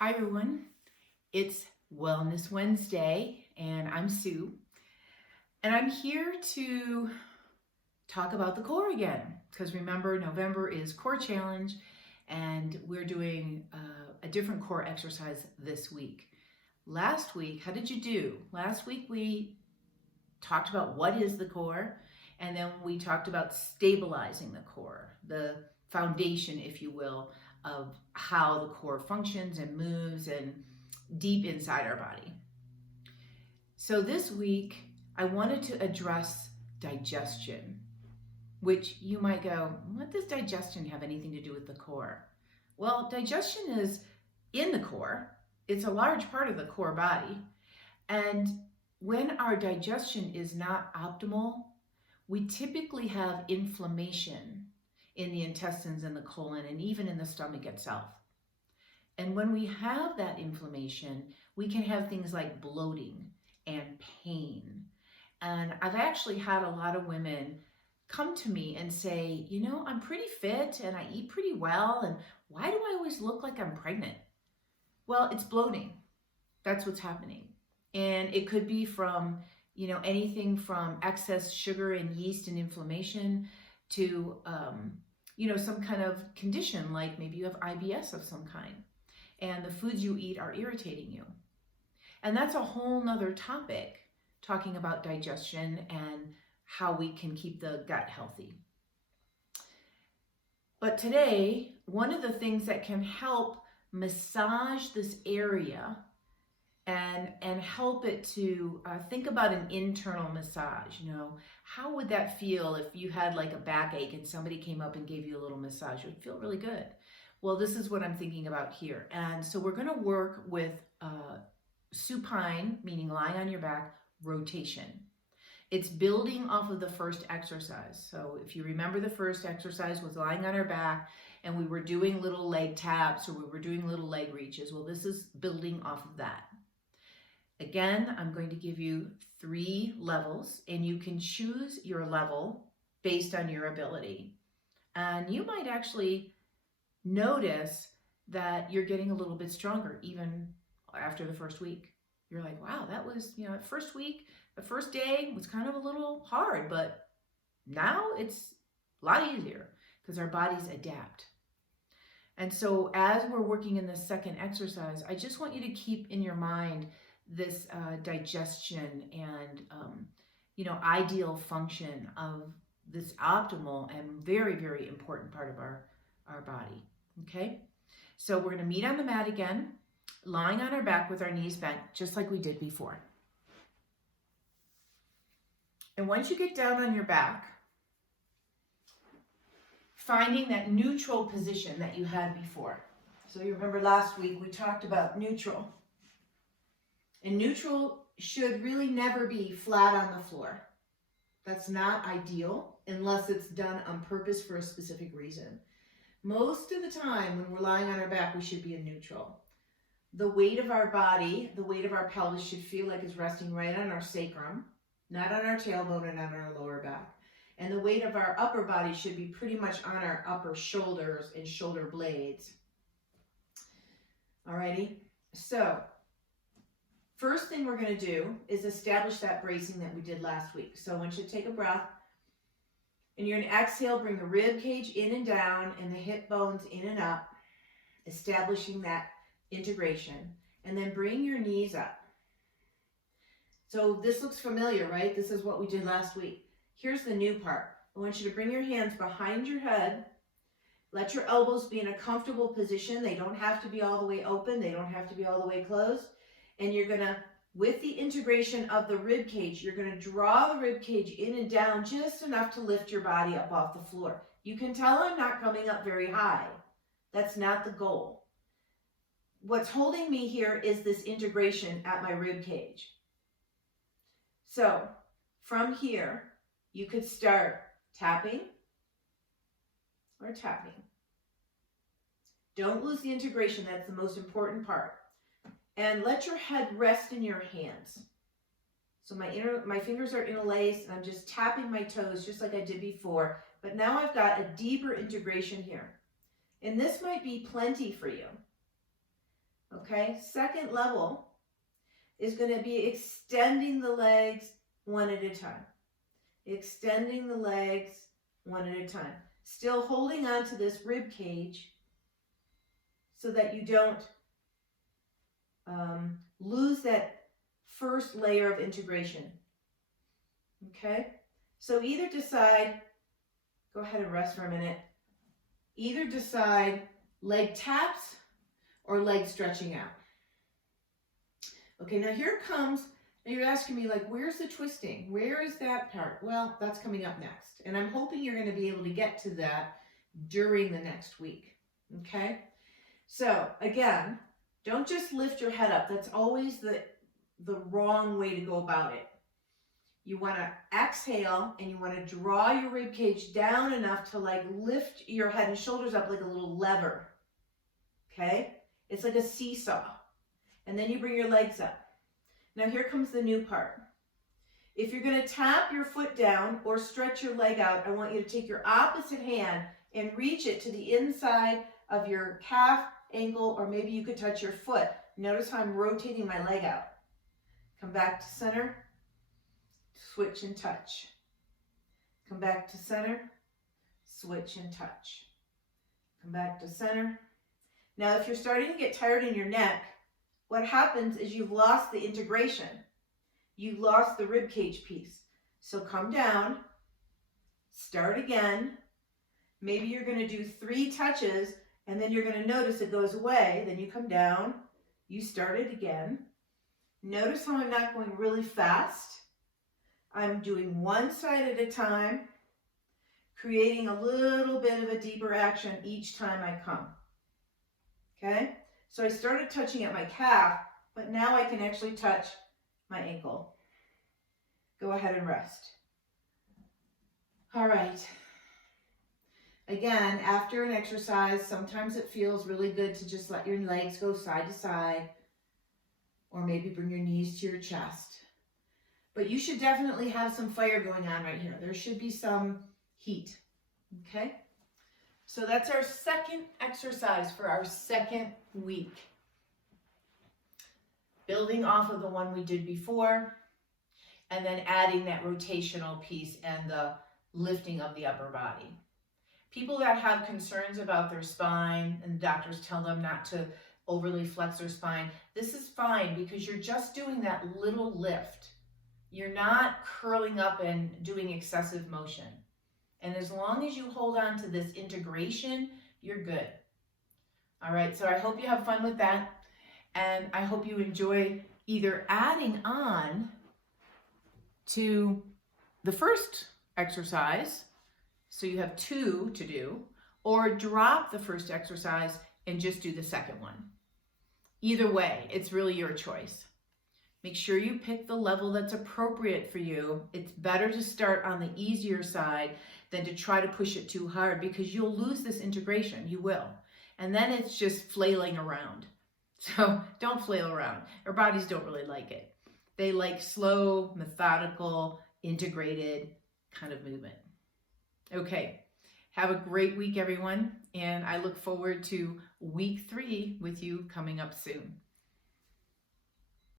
Hi everyone, it's Wellness Wednesday and I'm Sue and I'm here to talk about the core again because remember November is core challenge and we're doing a different core exercise this week. Last week, how did you do? Last week we talked about what is the core and then we talked about stabilizing the core, the foundation if you will, of how the core functions and moves and deep inside our body. So this week, I wanted to address digestion, which you might go, what does digestion have anything to do with the core? Well, digestion is in the core. It's a large part of the core body. And when our digestion is not optimal, we typically have inflammation in the intestines and the colon and even in the stomach itself. And when we have that inflammation, we can have things like bloating and pain. And I've actually had a lot of women come to me and say, you know, I'm pretty fit and I eat pretty well. And why do I always look like I'm pregnant? Well, it's bloating. That's what's happening. And it could be from, anything from excess sugar and yeast and inflammation to, some kind of condition like maybe you have IBS of some kind and the foods you eat are irritating you. And that's a whole nother topic, talking about digestion and how we can keep the gut healthy. But today, one of the things that can help massage this area and help it to think about an internal massage. How would that feel if you had like a backache and somebody came up and gave you a little massage? It would feel really good. Well, this is what I'm thinking about here. And so we're going to work with supine, meaning lying on your back, rotation. It's building off of the first exercise. So if you remember, the first exercise was lying on our back and we were doing little leg taps or we were doing little leg reaches. Well, this is building off of that. Again, I'm going to give you 3 levels and you can choose your level based on your ability. And you might actually notice that you're getting a little bit stronger even after the first week. You're like, wow, that was, first week, the first day was kind of a little hard, but now it's a lot easier because our bodies adapt. And so as we're working in this second exercise, I just want you to keep in your mind this digestion and, ideal function of this optimal and very, very important part of our body. Okay, so we're going to meet on the mat again, lying on our back with our knees bent, just like we did before. And once you get down on your back, finding that neutral position that you had before. So you remember last week we talked about neutral. And neutral should really never be flat on the floor. That's not ideal unless it's done on purpose for a specific reason. Most of the time when we're lying on our back, we should be in neutral. The weight of our body, the weight of our pelvis should feel like it's resting right on our sacrum, not on our tailbone and on our lower back. And the weight of our upper body should be pretty much on our upper shoulders and shoulder blades. Alrighty, so first thing we're going to do is establish that bracing that we did last week. So I want you to take a breath. And you're going to exhale, bring the rib cage in and down and the hip bones in and up, establishing that integration. And then bring your knees up. So this looks familiar, right? This is what we did last week. Here's the new part. I want you to bring your hands behind your head. Let your elbows be in a comfortable position. They don't have to be all the way open. They don't have to be all the way closed. And you're going to, with the integration of the rib cage, you're going to draw the rib cage in and down just enough to lift your body up off the floor. You can tell I'm not coming up very high. That's not the goal. What's holding me here is this integration at my rib cage. So from here, you could start tapping or tapping. Don't lose the integration. That's the most important part. And let your head rest in your hands. So my fingers are interlaced and I'm just tapping my toes just like I did before. But now I've got a deeper integration here. And this might be plenty for you. Okay, second level is going to be extending the legs one at a time. Extending the legs one at a time. Still holding on to this rib cage so that you don't lose that first layer of integration. Okay? So either decide, go ahead and rest for a minute. Either decide leg taps or leg stretching out. Okay, now here comes, and you're asking me like, where's the twisting? Where is that part? Well, that's coming up next. And I'm hoping you're going to be able to get to that during the next week. Okay? So again, don't just lift your head up. That's always the wrong way to go about it. You want to exhale and you want to draw your rib cage down enough to like lift your head and shoulders up like a little lever. Okay? It's like a seesaw. And then you bring your legs up. Now here comes the new part. If you're going to tap your foot down or stretch your leg out, I want you to take your opposite hand and reach it to the inside of your calf, ankle, or maybe you could touch your foot. Notice how I'm rotating my leg out. Come back to center. Switch and touch. Come back to center, switch and touch. Come back to center. Now, if you're starting to get tired in your neck, what happens is you've lost the integration. You lost the rib cage piece. So come down, start again. Maybe you're going to do 3 touches and then you're going to notice it goes away. Then you come down, you start it again. Notice how I'm not going really fast. I'm doing one side at a time, creating a little bit of a deeper action each time I come. Okay? So I started touching at my calf, but now I can actually touch my ankle. Go ahead and rest. All right. Again, after an exercise, sometimes it feels really good to just let your legs go side to side, or maybe bring your knees to your chest. But you should definitely have some fire going on right here. There should be some heat, okay? So that's our second exercise for our second week. Building off of the one we did before, and then adding that rotational piece and the lifting of the upper body. People that have concerns about their spine, and doctors tell them not to overly flex their spine, this is fine because you're just doing that little lift. You're not curling up and doing excessive motion. And as long as you hold on to this integration, you're good. All right, so I hope you have fun with that. And I hope you enjoy either adding on to the first exercise, so you have 2 to do, or drop the first exercise and just do the second one. Either way, it's really your choice. Make sure you pick the level that's appropriate for you. It's better to start on the easier side than to try to push it too hard because you'll lose this integration. You will. And then it's just flailing around. So don't flail around. Our bodies don't really like it. They like slow, methodical, integrated kind of movement. Okay. Have a great week, everyone. And I look forward to week 3 with you coming up soon.